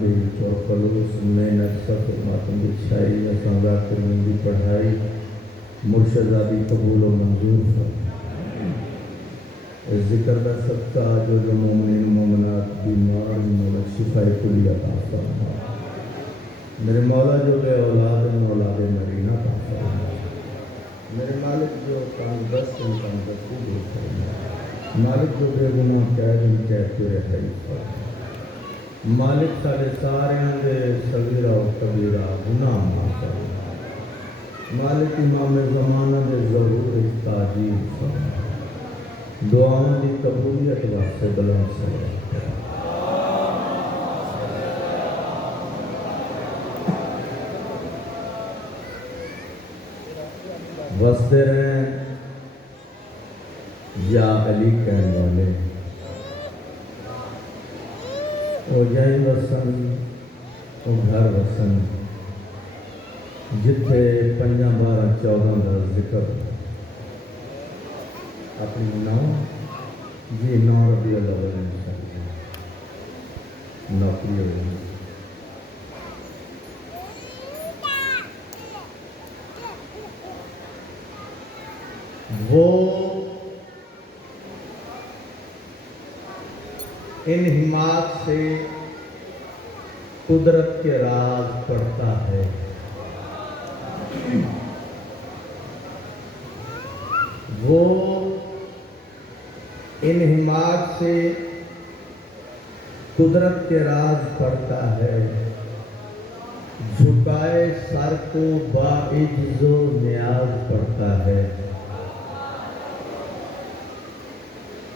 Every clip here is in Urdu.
دے اور خلوص محنت سفر ماتم کی شاعری و سنگات کرنے کی پڑھائی مرشدہ بھی قبول و منظور فرما ذکر دا صدقہ جو مومنین مومنات بیمار مولا شفا کلی عطا فرما میرے مولا جو بے اولاد اولاد نرینہ عطا فرما میرے مالک جو تنگست تنگستی دور فرما مالک جو بے گناہ قید کے رہائی فرما مالک سارے سارے دے صغیرہ و کبیرہ گناہ معاف فرما مالک امام زمانہ دے ضرور تاجیل فرما دعاؤں کی قبولیت واسطے بلند صلوات وستے رہیں یا علی کہنے والے او جائیں وسن او گھر وسن جتھے 5 12 14 دا ذکر اپنی نام یہ 9 ربیع الاول انشاءاللہ نوکری ہوئی وہ انہماک سے قدرت کے راز پڑھتا ہے وہ انہماک سے قدرت کے راز پڑھتا ہے جھکائے سر کو باعجز و نیاز پڑھتا ہے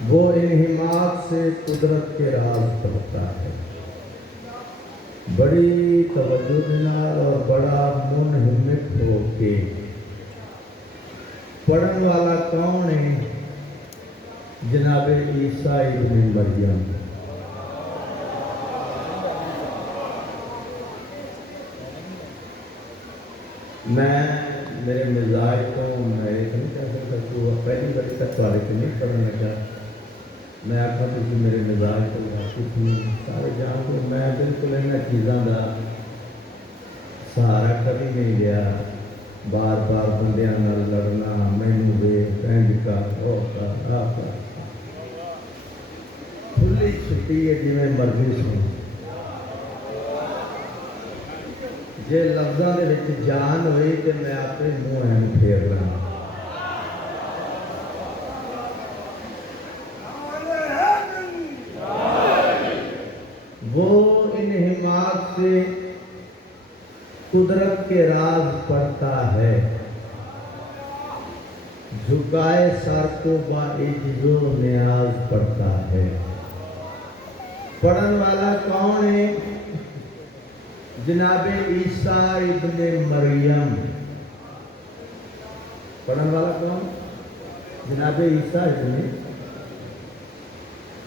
وہ انہماک سے قدرت کے راز پڑھتا ہے بڑی توجہ دینار اور بڑا منہمک ہو کے پڑھن والا کون ہے جناب عیسیٰ ابن مریم میں میرے مزاج کو میں ایک نہیں کہہ سکتا کہ وہ پہلی بڑی تک تاریخ نہیں پڑھنے لگا میں آخا تھی میرے مزاج کو واقف ہوں سارے جان کو میں بالکل ان چیزوں کا سہارا کبھی نہیں لیا بار بار بندیاں نال لڑنا مینوں دے پینڈ کا کھلی چھٹی ہے جی میں مرضی سن جے لفظاں دے وچ جان ہوئی تے میں اپنے منہ ایم پھیر لاں وہ انہماک سے قدرت کے راز پڑھتا ہے جھکائے سر کو باعجز و نیاز پڑھتا ہے پڑھن والا کون ہے جناب عیسیٰ ابن مریم پڑھن والا کون جناب عیسیٰ ابن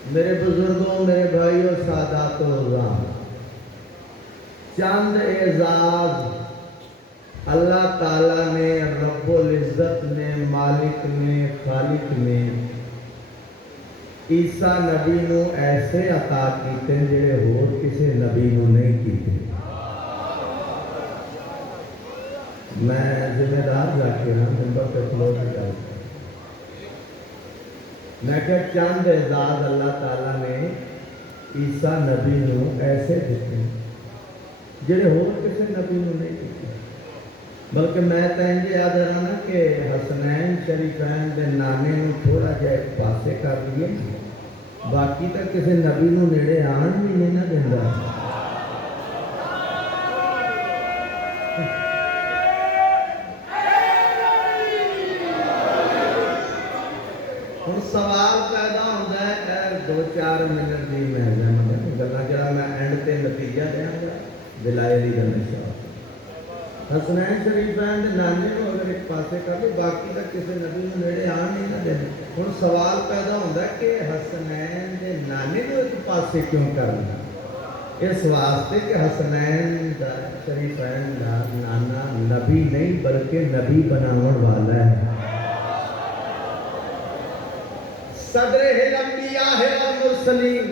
میرے بزرگوں میرے بھائیوں سادات و عزام چند اعزاز اللہ تعالیٰ نے رب العزت نے مالک نے خالق نے عیسیٰ نبی نو ایسے عطا کیتے جڑے اور کسی نبی نو نہیں کیتے میں ذمہ دار جا کے نمبر پہ کھلو کے جاؤں میں کہ چند اعزاز اللہ تعالیٰ نے عیسیٰ نبی نو ایسے دیتے جڑے ہو کسی نبی نو نہیں دیتے بلکہ میں تینجے یاد رہنا کہ حسنین شریفین دے نانے نو تھوڑا جا ایک پاسے کر دیے باقی تک کسی نبی نو نیڑے آن بھی نہیں نہ دینا سوال پیدا ہوتا ہے 2-4 منٹ دی میں گلا جڑا میں اینڈ تے نتیجہ دیا گا دلائلی کا نشان حسنین شریفین دے نانے کو اگر ایک پاسے کر دے باقی تک کسی نبی نو نیڑے آن نہیں نہ دینا ہن سوال پیدا ہوتا ہے کہ حسنین دے نانے کو ایک پاسے کیوں کرنا اس واسطے کہ حسنین دا شریفین دا نانا نبی نہیں بلکہ نبی بناون والا ہے صدر الانبیاء والمرسلین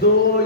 2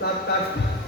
7-8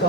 100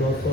200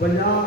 50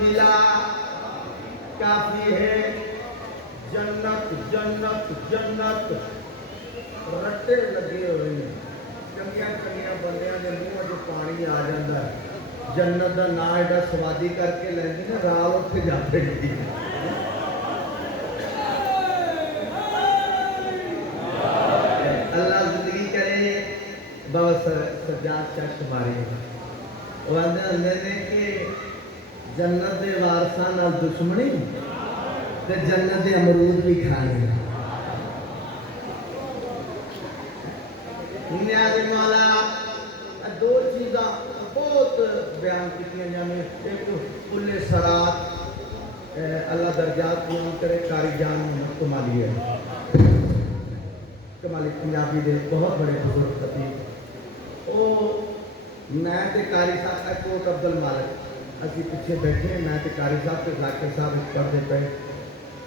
ملا کافی ہے جنت جنت جنت رٹے لگے ہوئے ہیں چنگیاں چنگیاں بندیاں دے منہ جو پانی آ جاتا ہے جنت دا نام ایڈا سوادی کر کے لیندی نا رال اتنے جا پڑتی اللہ زندگی کرے بہت سجاد شاہ شماری وہ آدھے نے کہ جنت دے وارثاں نال دشمنی تے جنت دے امرود بھی کھانے نیازِ مولا دو چیزاں بہت بیان کی جانے ایک کل سرات اللہ درجات بیان کرے قاری جان محمد کمالی ہے کمالی پنجابی دے بہت بڑے بزرگ خطیب او میں تے قاری صاحب کوٹ عبد المالک اسی پیچھے بیٹھے میں تے قاری صاحب تے ذاکر صاحب پڑھتے پے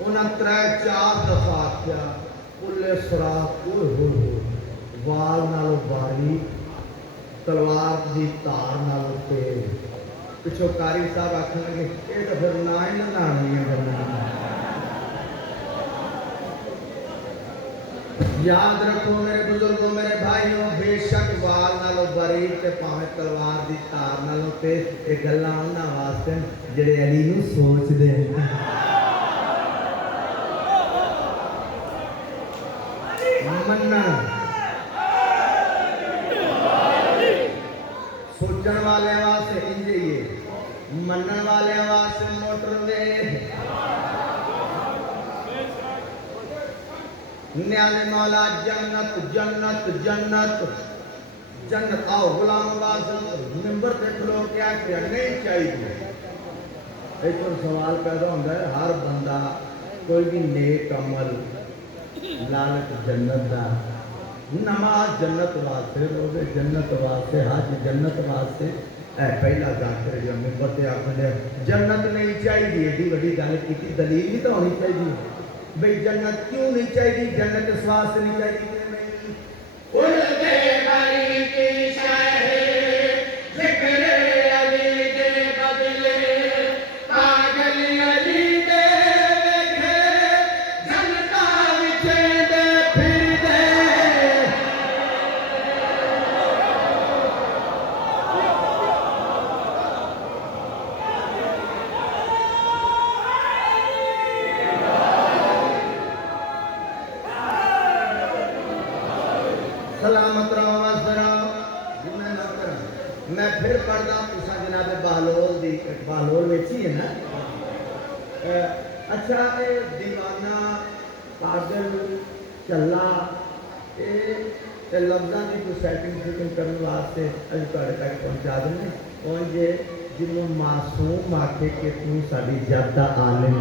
انہاں 3-4 دفعہ کیا کل سرات وال نالو باری تلوار دی تار نالو تیز پچھو قاری صاحب آکھن لگے یہ تو پھر نہ ہی لانانی ہے یاد رکھو میرے بزرگوں میرے بھائیوں بے شک وال نالو باریک تے پاویں تلوار دی تار نالو تیز یہ گلاں انہاں واسطے جڑے علی نوں سوچ دے مننا سوچن والے واسطے انجیے منن والے واسطے موٹر دے نیاز مولا جنت جنت جنت جنت آؤ غلام واسطے ممبر تے کھلو کیا نہیں چاہیے ایک سوال پیدا ہوتا ہے ہر بندہ کوئی بھی نیک عمل لالچ جنت دا نماز جنت واسطے روزے جنت واسطے حج جنت واسطے اے پہلا ذکر جو ممبر تے آکھدے جنت نہیں چاہیے ایڈی وڈی گل کیتی دلیل بھی تو ہونی چاہیے بھئی جنت کیوں نہیں چاہیے جنت اس واسطے نہیں چاہیے کل دے بری کی شہر ذکر علی دے بدلے پاگل علی دے ویکھے جنتا وچ دے پھر دے سلامت رہو واسطے رہو میں نہ کروں میں پھر پڑھدا تساں جناب بہلول دی بہلول ویچی ہے نا اچھا اے دیوانہ پاگل چلا اے لفظاں دی کوئی سیٹنگ کرنے واسطے اج تہاڈے تک پہنچا دیں پہنچے جنوں معصوم آکھے کہ تو ساڈی جد دا عالم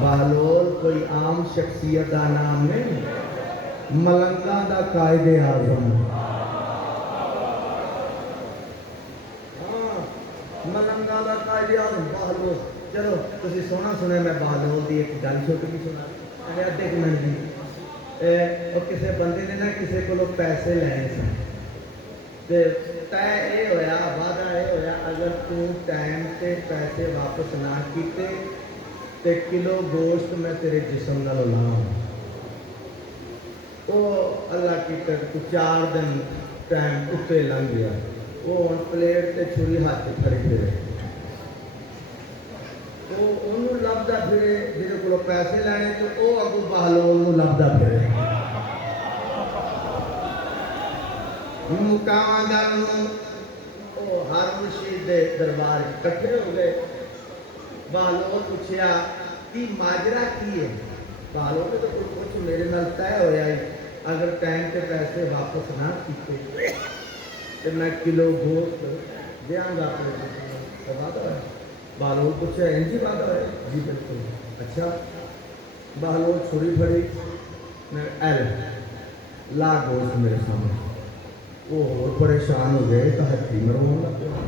بہلول کوئی عام شخصیت کا نام نہیں ملنگا دا قائد اعظم ملنگا دا قائد اعظم بہلول چلو تسی سونا سنے میں بہلول دی ایک گل چھوٹی سنا ادھے منٹ دی وہ کسی بندے نے نا کسی کو پیسے لینے سن طے یہ ہویا وعدہ یہ ہویا اگر تو ٹائم سے پیسے واپس نہ کیتے تے کلو گوشت میں تیرے جسم نہ لاؤں تو اللہ کی طرف 4 دن ٹائم اتنے لنگ گیا وہ پلیٹ تے چھری ہاتھ کھڑی پھرے تو انہوں لبدا پھرے جہاں کو پیسے لینے تو وہ اگو بہلول لبدا پھرے مقام گل ہر مرشید دے دربار کٹھے ہو گئے بہلول پوچھیا کہ ماجرا کی ہے بہلول نے تو کچھ میرے نال طے ہویا ہے اگر ٹائم سے پیسے واپس نہ کیتے تو میں کلو گوشت دیاں گا اپنے وعدہ ہے بہلول پوچھا انجی وعدہ ہے جی بالکل اچھا بہلول چھری پھڑی میں ایل لا گوشت میرے سامنے وہ پریشان ہو گئے تو ہتھی مرون لگ گیا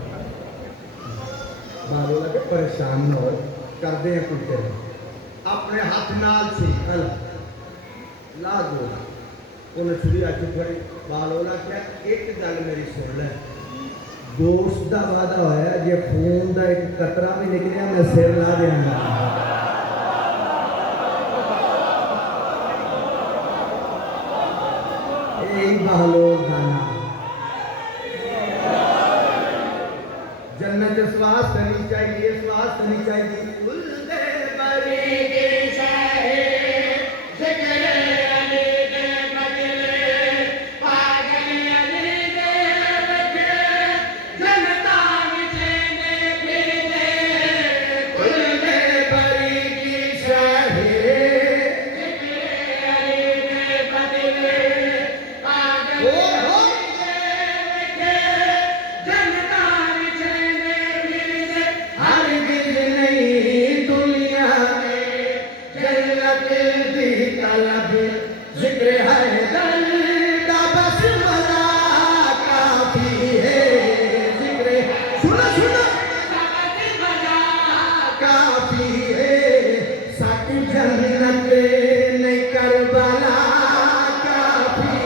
بہلول لگے پریشان نہ ہو کردے ہیں کچھ دیر اپنے ہاتھ نال سی لا گوشت انہیں چھری آتی پڑی بہلول کیا ایک گل میری سن لے گوشت دا وعدہ ہویا جے خون دا ایک قطرہ بھی نکلیا میں سر لا دیں گا یہی بہلول گانا جنت اس واسطے نہیں چاہیے اس واسطے نہیں چاہیے کل دے بری کی شاہی ذکر علی دے مجلے پاگل علی دے بکھے جنتاں وچے نے بھیجے کل دے بری کی شاہی ذکر علی دے مجلے پاگل علی دے بکھے جنتاں وچے نے بھیجے ہرگز نہیں دنیا میں جنت دی طلب ذکر حیدر دا بس مزہ کافی ہے ذکر سنو سنو کافی ہے سچ جنت نہیں کربلا کافی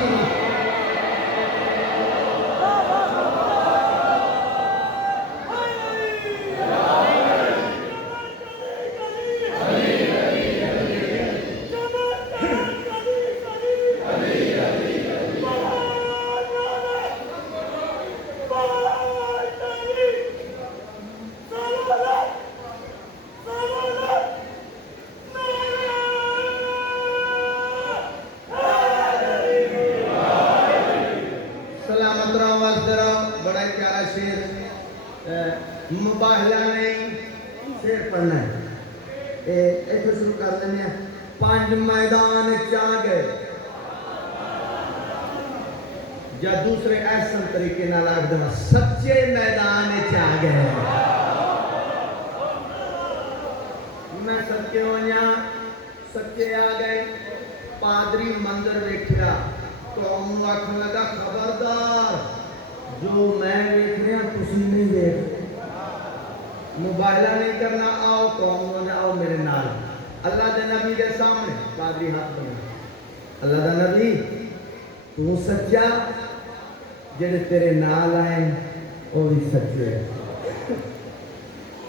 سلامت رہو واسطے رہو بڑا ہی پیارا شعر مباہلہ نہیں شعر پڑھنا ہے ایک شروع کر لینے ہیں پانچ میدان چاہ گئے یا دوسرے ایسا طریقے نہ لاغ دینا سچے میدان چاہ گئے میں سچے ہویا سچے آ گئے پادری مندر ویکھیا تو انہوں آکھن لگا خبردار جو میں ویکھ رہا تسی نہیں دیکھ مباہلہ نہیں کرنا آؤ قوموں نے آؤ میرے نال اللہ دے نبی دے سامنے پادری ہاتھ بنا اللہ دے نبی تو سچا جڑے تیرے نال آئیں وہ بھی سچے ہیں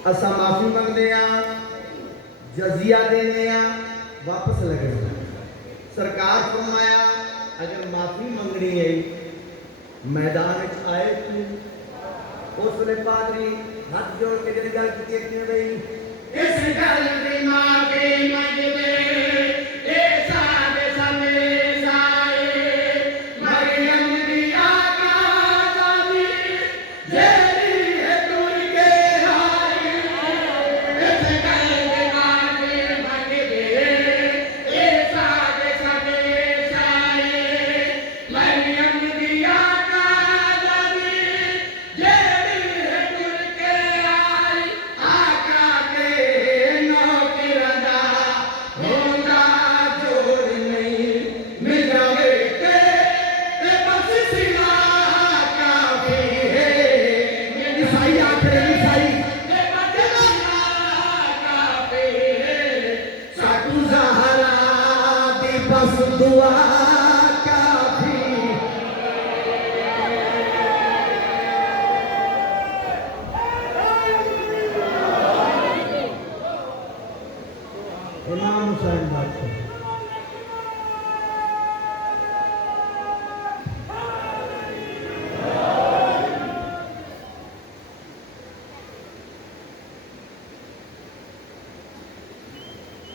اسا معافی مانگتے ہیں جزیہ دینے ہیں واپس لگے سرکار فرمایا اگر معافی منگنی ہے میدان وچ آئے تو اس لئے پادری ہاتھ جوڑ کے جڑی گل کیتی کیوں رہی اس گل دی معافی منگ دے اے سب سمیت آئے مریم دی آقا دادی جیڑی ہے ٹر کے آئی اس گل دی معافی منگ دے اے سب سمیت آئے مریم دی آقا دادی جیڑی ہے ٹر کے آئی آقا کے نوکر دا ہونا جوڑ نہیں مل جاوے تے بس سلا کافی ہے عیسائی آخر عیسائی بس سلا کافی ہے ساتو زہرا دی بس دعا کافی امام حسین بادشاہ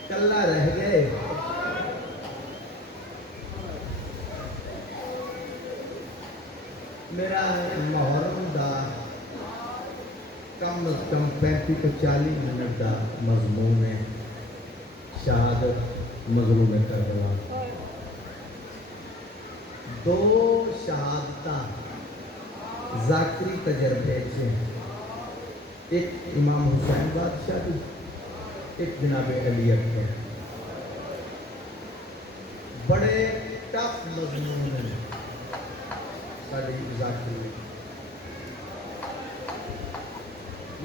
کلہ رہ گئے میرا محرم دا کم از کم 35 تو 40 منٹ دا مضمون ہے شہادت مظلوم کربلا دو شہادتاں ذاکری تجربے سے ایک امام حسین بادشاہ کی ایک جناب علی اکبر بڑے ٹف مضمون ہیں ساری ذاکری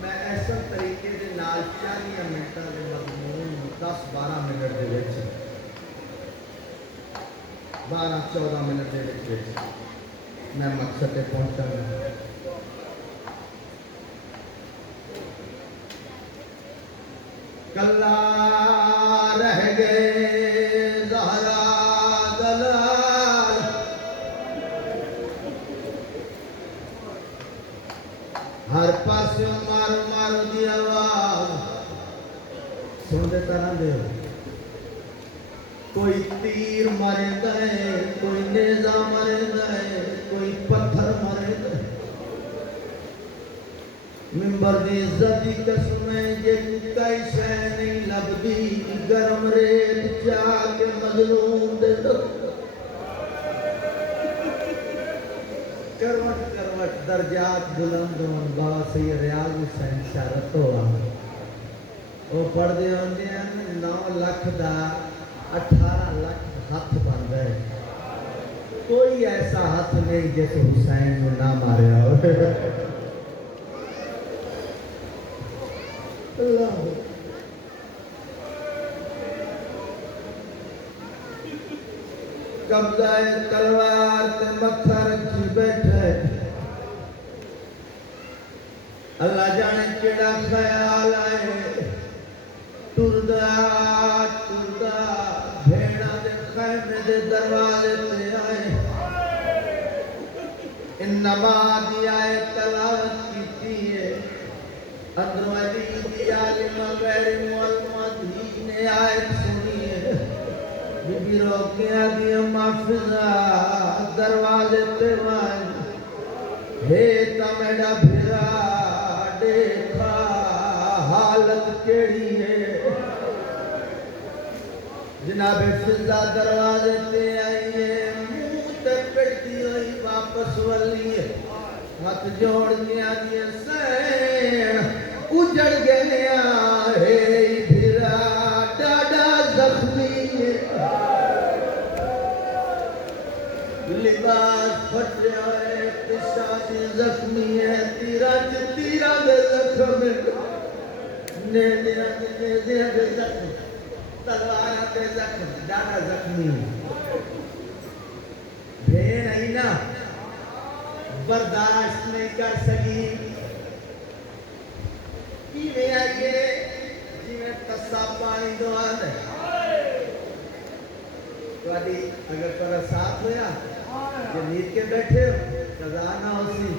میں ایسا طریقے دے نال 40 منٹاں دے مضمون 10-12 منٹ دے وچ 12-14 منٹ دے وچ میں مقصد تے پہنچا گا کلا رہ گئے زہرا دلال ہر پاس مارو مارو دی آواز سن دے طرح دے کوئی تیر مارے گئے کوئی نیزہ مارے گئے کوئی پتھر مارے گئے ممبر دی عزت دی قسمیں جے کئی شے نہیں لبدی گرم ریت چاہ کے مظلوم دے کروٹ کروٹ درجات بلند ہون بابا سید ریاض حسین شارت ہوا وہ پڑھ دے ہوندے ہیں 9 لاکھ دا 18 لاکھ ہاتھ بن گئے کوئی ایسا ہاتھ نہیں جیسے حسین کو نہ مارے ہو اللہ قبضہ تلوار تے متھا رکھی بیٹھے اللہ جانے کیڑا خیال آئے ٹردا ٹردا بھیڑا دے خیمے دے دروازے تے آئے انما دی آئے تلاوت کیتی ہے اندر علی دی عالم غیر معلومہ نے آیت سنی ہے بی بی روکیا دی محفظہ دروازے تے وائن ہے تا میڈا بھیرا دیکھا حالت کیڑی ہے جناب فضا دروازے تے آئی ہے منہ تے پڑتی ہوئی واپس والی ہے ہاتھ جوڑ دیا دی سین اجڑ گیا ہے بھیرا ڈاڈا زخمی ہے لباس پھٹیا ہے پشاچی زخمی ہے تیرا دے زخم نیدیا دے زخم تلوارا دے زخم ڈاڈا زخمی بھین اینا برداشت نہیں کر سکی کی میں آئیے جی میں تسا پانی دو آدھے تو آدھی اگر پر ساتھ ہویا جو نیت کے بیٹھے ہو قضانہ ہو سی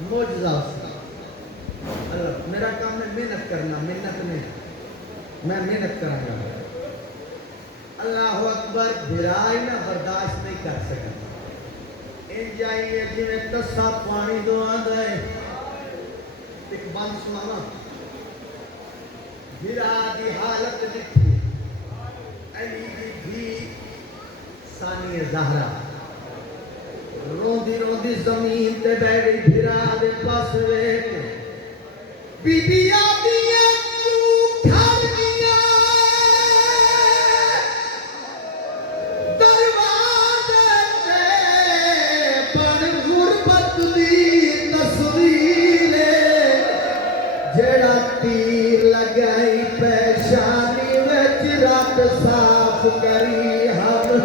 موجزہ ہو سی اللہ میرا کام ہے محنت کرنا محنت نہیں میں محنت کرنا اللہ اکبر بھرائی نہ برداشت نہیں کر سکتا ان جائیے جی میں تسا پانی دو آدھے ایک بند سنانا بھرا دی حالت لکھی علی دی بھی ثانی زہرہ روندی روندی زمین تے بیٹھی بھرا دے پاس ویٹ بی بی آدیاں کیوں گھر گیا دروازے تے بن غربت دی تصویر جڑا تیر لگائی پیشانی وچ رات صاف کری ہم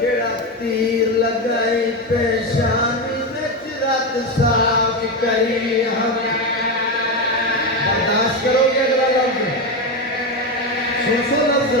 جڑا تیر لگائی پیشانی وچ رات صاف کری ہم برداشت کرو گے اگلا لفظ سو لفظ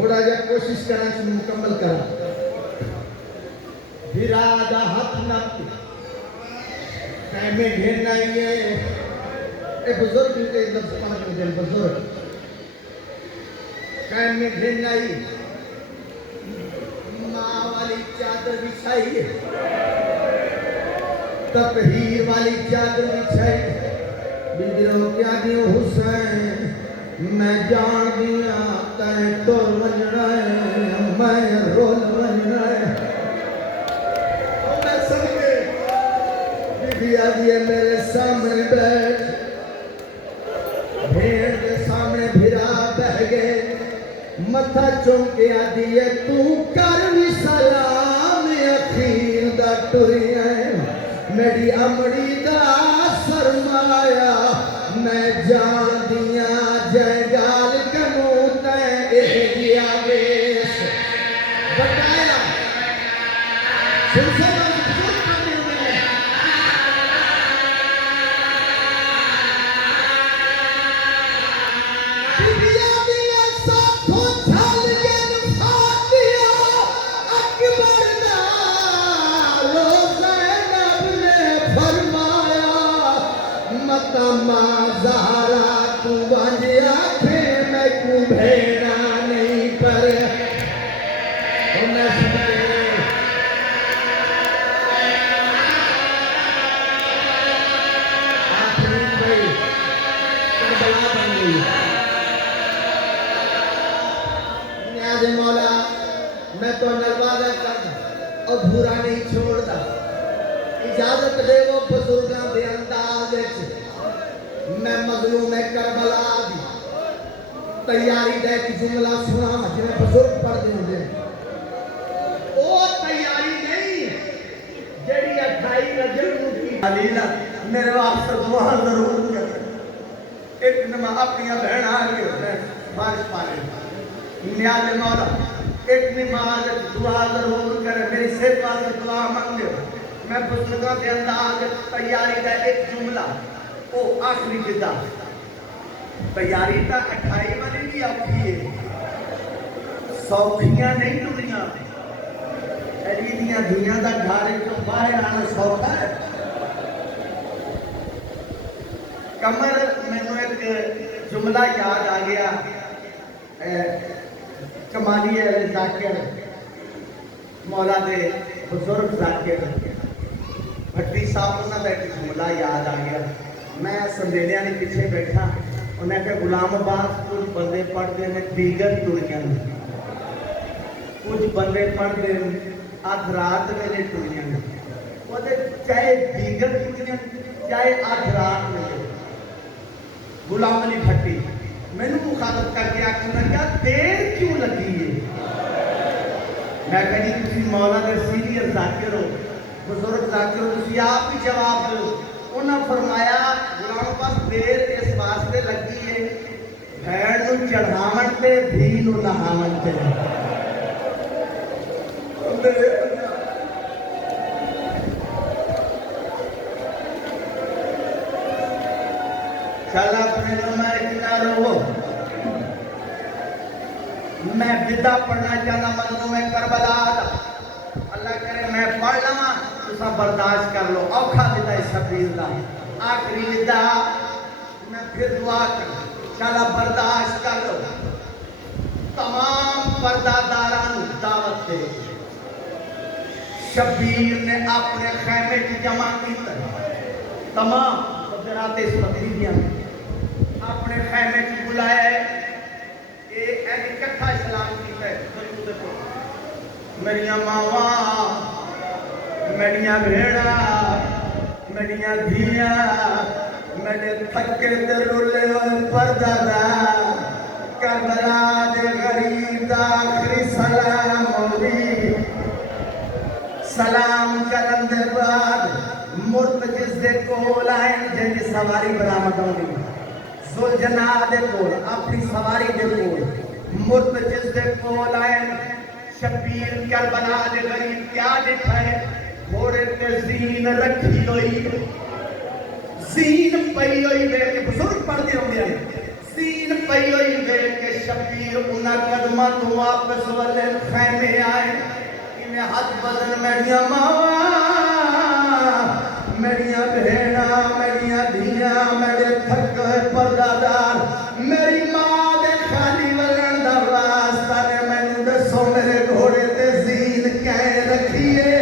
تھوڑا جا کوشش کرنا سے مکمل کرنا بھرا دا ہاتھ نپتی خیمے گھیرنا ہی ہے اے بزرگ کے لفظ پڑھ کے دل بزرگ خیمے گھیرنا ہی ماں والی چادر بچھائی ہے تطہیر والی چادر بچھائی بجروں کیا دیو حسین میں جان دیا تین تور وجنا ہے میں رول وجنا ہے میں سب کے بی آدھی ہے میرے سامنے بیٹھ بھیڑ کے سامنے بھرا بہ گئے متھا چونکے آدھی ہے تو کرنی سلام اخیر دا ٹوری ہے میری امڑی دا سرمایا میں جان دیا جائے گال کنوں تے اہدیا بیس بتایا سنسو زہرا تو بانجیا تھے میں کو بھیڑا نہیں پر تو میں سمجھے آخرین بھائی کربلا بن گئی نیاز مولا میں تو نروازہ کرنا اور بھورا نہیں چھوڑتا اجازت دے وہ بزرگاں دے انداز سے میں مظلوم کربلا دی تیاری دے کی جملہ سنا جنہیں بزرگ پڑھ دیں دے او تیاری نہیں جڑی 28 رجب کی علیلہ میرے واسطے دعا ضرور کریں ایک نمہ اپنی بہن آگے ہوتے ہیں بارش پانے نیاز مولا ایک نماز دعا ضرور کریں میری صحت واسطے دعا مانگے میں بزرگوں کے انداز تیاری دے ایک جملہ او آخری جدہ تیاری تا 28 والی بھی آپھی ہے سوکھیاں نہیں دنیا ایلیدیاں دنیا دا گھارے تو باہر آنا سوکھا ہے کمر میں نے ایک جملہ یاد آ گیا کمالی ہے ذاکر مولا دے بزرگ ذاکر بھٹی صاحب انہوں نے ایک جملہ یاد آ گیا میں سندیلیاں نے پیچھے بیٹھا انہیں کہا غلام عباس کچھ بندے پڑھ دے میں دیگر ٹوریاں کچھ بندے پڑھ دے آدھ رات میں ٹوریاں وہ دے چاہے دیگر ٹوریاں چاہے آدھ رات میں غلام علی بھٹی میں نے مخاطب کر کے آکھنا کیا دیر کیوں لگی ہے میں کہا جی کسی مولا دے سینئر ذاکر ہو بزرگ ذاکر ہو کسی آپ ہی جواب دو انہوں فرمایا غلام پاس دیر اس واسطے لگی ہے بھیڑ نو چڑھاون تے بھی نو نہاون تے چل اپنے نمائے کنارو میں بدہ پڑھنا چاہنا مظلوم کربلا اللہ کرے میں پڑھ لما تسا برداشت کر لو اوکھا بدہ شبیر دا آخری بدہ میں پھر دعا کر چلا برداشت کر لو تمام پردہ داران دعوت دے شبیر نے اپنے خیمے کی جمع کی تمام حضرات اس مدریدیاں اپنے خیمے کی بلائے ایک اکٹھا اسلام کی ہے میریاں ماواں میریاں بھیڑا میریاں دھیاں میرے تھکے دے رولے ہوئے پردہ دا کربلا دے غریب دا آخری سلام ہوئی سلام کرن دے بعد مرتجز دے کول آئیں جن کی سواری برآمد ہوئی زلجناہ دے کول اپنی سواری دے کول مرتجز دے کول آئیں شبیر کربلا دے غریب کیا دکھائے گھوڑے تے زین رکھی ہوئی زین پئی ہوئی بے کے بزرگ پڑھ دے ہوں گے زین پئی ہوئی دیکھ کے شبیر انہاں قدمہ تو واپس والے خیمے آئے کہ میں ہاتھ بدن میڈیا ماں میڈیا بہنا میڈیا دھیا میڈے تھک پردادار میری ماں دے خالی ولن دا واسطہ نے میں نے دسو میرے گھوڑے تے زین کہیں رکھیے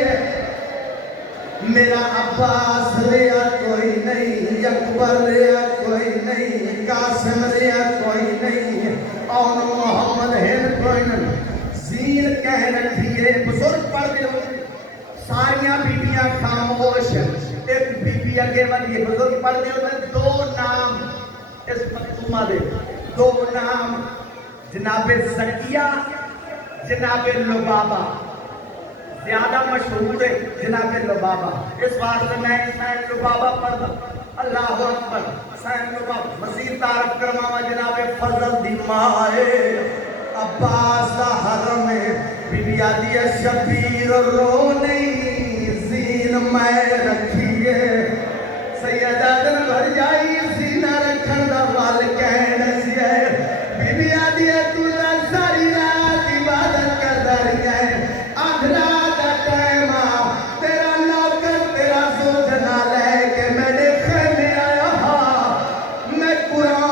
میرا عباس ریا کوئی نہیں اکبر ریا کوئی نہیں قاسم ریا کوئی نہیں اور محمد ہند کوئی نہیں زین کہہ رکھیے بزرگ پڑھ دے ساریاں بیبیاں خاموش ایک بی بی اگے والی بزرگ پڑھ دے دو نام اس مکتومہ دے دو نام جناب زکیہ جناب لبابہ زیادہ مشہور ہے جناب لبابہ اس واسطے میں حسین لبابہ پڑھتا اللہ اکبر حسین لبابہ مزید تعارف کرواوا جناب فضل دی مائے عباس دا حرم بی بی آدھی شبیر رو نہیں زین میں رکھیے سیدہ دن بھر جائی زینہ رکھن دا وال کہنے سے بی بی آدھی تو ساری رات عبادت کر داری ہے آدھرا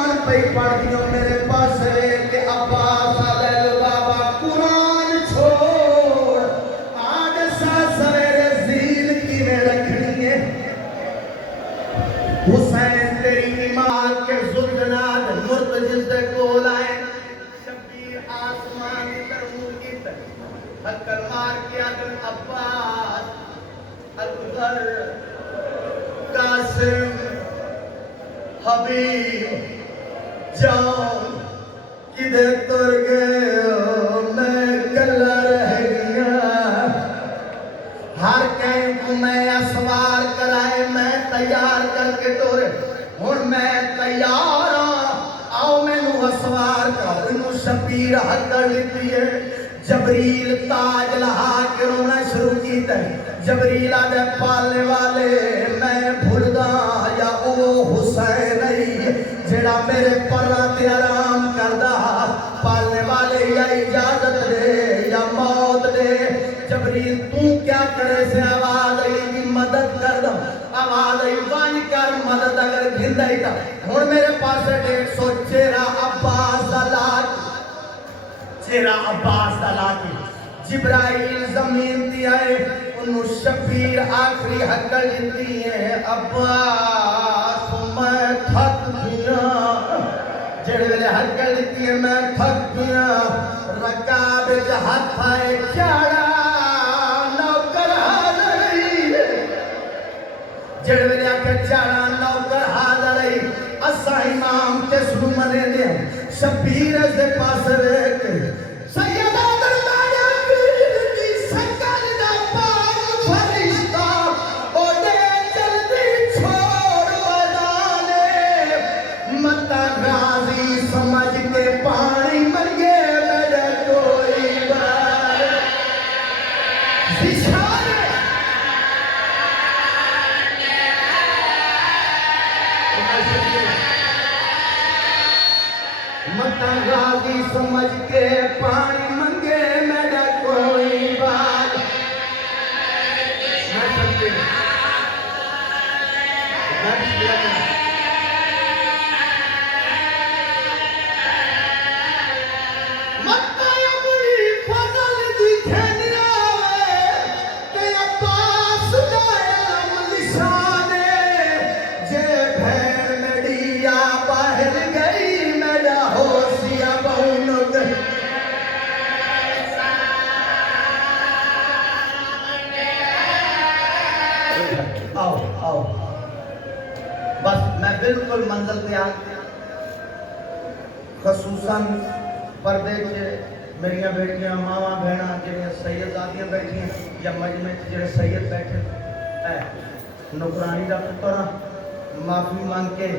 میرے پاس ہے کہ عباس علیہ بابا قرآن چھوڑ آج ساسرے زین کی میں رکھنی ہے حسین تیری ایمان کے زلجنات مرتجز دے کول آئے شبیر آسمان ترمو کی تر حکر مار کیا دن عباس اکبر قاسم حبیب جان کدھے تر گئے ہو میں کلا رہ گیا ہر کہیں کو میں اسوار کرائے میں تیار کر کے ٹورے ہن میں تیار آؤ میں نو اسوار کر انو شبیر حد کر لیتی ہے جبریل تاج لہا کے رونا شروع کیتا ہے جبریل آدھے پالنے والے میں بھردہ یا او حسین نہیں جڑا میرے پرات آرام کردہ پالنے والے یا اجازت دے یا موت دے جبریل تو کیا کرے سے آواز آئی بھی مدد کر دو آواز آئی وانی کر مدد اگر گھندہ ہی تھا ہون میرے پاس 150 چہرہ عباس دلاک چہرہ عباس دلاکی جبرائیل زمین دی آئے انہوں شبیر آخری حق لیتی ہے عباس میں تھک گیا جڑے ویلے حق لیتی ہے میں تھک گیا رکاب جہت آئے چاڑا نوکر حاضر جڑے ویلے آکے چاڑا نوکر حاضر اسا امام کے سنو منے دیا شبیر سے پاس ریک سیدہ دربارہ پیر کی سکر دا پاک فرشتہ اوڈے جلدی چھوڑ بدانے متا غازی سمجھ کے پانی مرگے میرے کوئی بار زشار متا غازی سمجھ کے پانی منگے میرا کوئی بات میں سکتے متا یمری فضل دی کھینیا کہ عباس دائم نشانے جے بھین میڈیا باہر گئی میرا ہوسیا بہنگ آؤ آؤ بس میں بالکل منزل پہ آ خصوصاً پردے کے میریاں بیٹیاں ماواں بہناں جنہیں سیدادیاں بیٹھی ہیں یا مجمع جنہیں سید بیٹھے ہیں نکرانی دا پتر معافی مانگ کے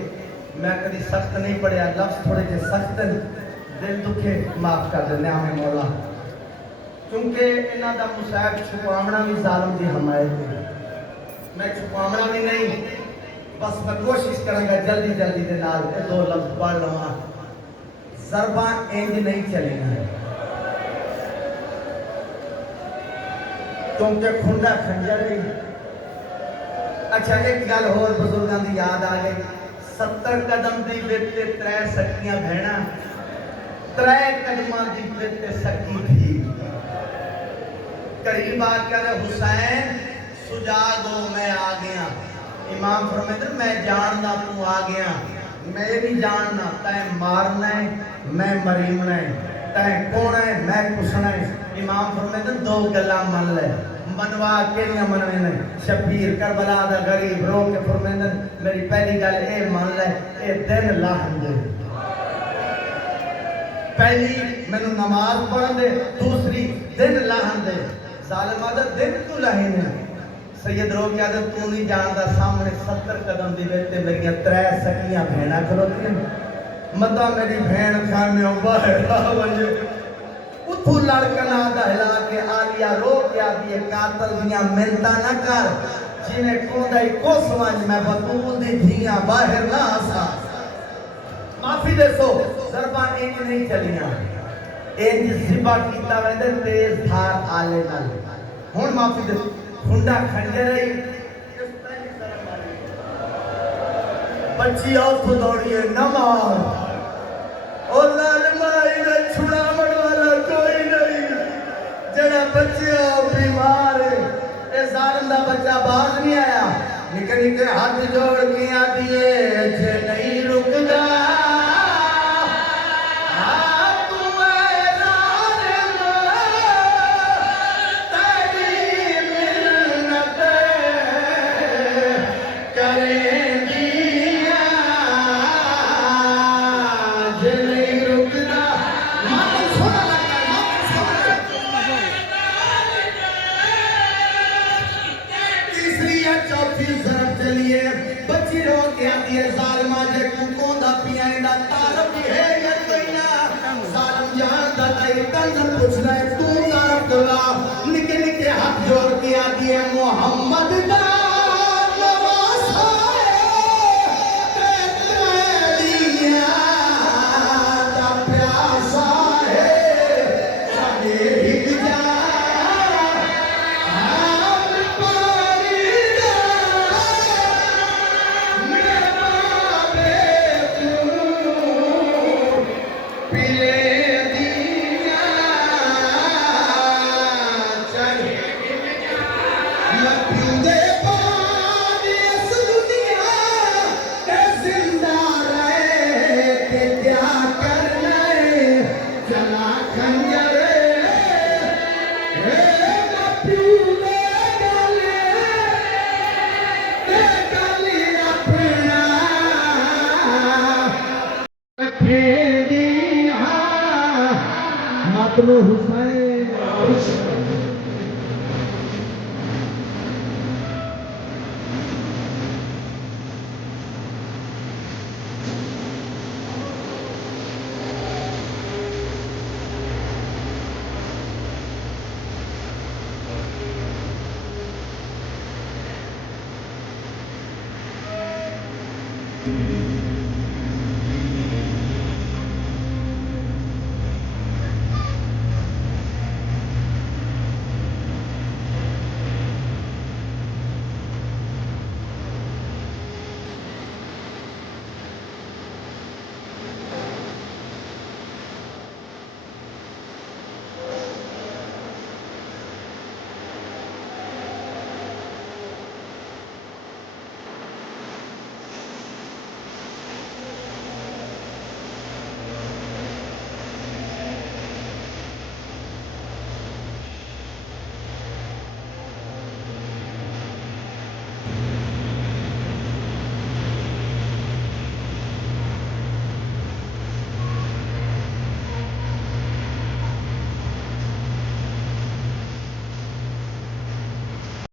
میں کدی سخت نہیں پڑھیا لفظ تھوڑے جے سخت دل دکھے معاف کر دینے ہمیں مولا کیونکہ انہاں دا مصائب چھپامنا بھی ظالم دی حمایت ہے میں چھپامنا بھی نہیں بس میں کوشش کروں گا جلدی جلدی دے نال دو لفظ پڑھ لوں ضرباں انج نہیں چلی ہیں کیونکہ کھنڈا کھنجر ہے۔ اچھا ایک گل اور بزرگاں دی یاد آ گئی، 70 قدم دی وچ 3 سکیاں بہنا، 3 قدماں دی وچ سکی تھی۔ قریب آ کر حسین سجاگو میں آ گیا، امام فرمائے میں جاننا تو آ گیا، میں بھی جاننا تائیں مارنا ہے میں مریمنا ہے، تائیں کون ہے میں کسنا ہے۔ امام فرمائے 2 گلا من لے، منوا کیڑیاں منوے نے؟ شبیر کربلا دا غریب رو کے فرمائے میری پہلی گل اے من لے اے دن لاہن دے، پہلی میں نے نماز پڑھن دے، دوسری دن لاہن دے۔ ظالم آدھا دن کیوں لاہن ہے؟ سید رو کے آدھا تو نہیں جانتا سامنے 70 قدم دی بیٹے میری 3 سکیاں بھینا کھلوتی ہیں، مطا میری بھین خامیوں باہر آوانجے اتھو لڑکن آدھا ہلا کے آلیا رو کے آدھی قاتل دیاں ملتا نہ کر جنہیں کھوندائی کو سوانج میں بطول دی دھیاں باہر نہ آسا۔ معافی دے سو ضربان انج نہیں چلیاں، انج زبا کیتا ویندے تیز دھار آلے نال۔ ہون معافی دے سو کھنڈا کھنجر رہی بچی آتھو دوڑیے نمار اور لالمائی نے چھڑا من والا کوئی نہیں، جڑا بچے بیمار ہے اے ظالم دا بچہ باز نہیں آیا، نکے نکے ہاتھ جوڑ کے آدھیے جے نہیں رک گا چوتھی ضرب چلیے بچی رو کے آتی ہے ظالمہ جے کون دا پیائیں دا تارب بھی ہے یا کوئینا ظالم جہاں دا تائی تنظر پوچھ رہے تو تارب دلا نکے نکے حق جوڑ کے آتی ہے محمد دا نواسا ہے تیلیاں دا پیاسا ہے چاہے ہی جا ماتلو حسین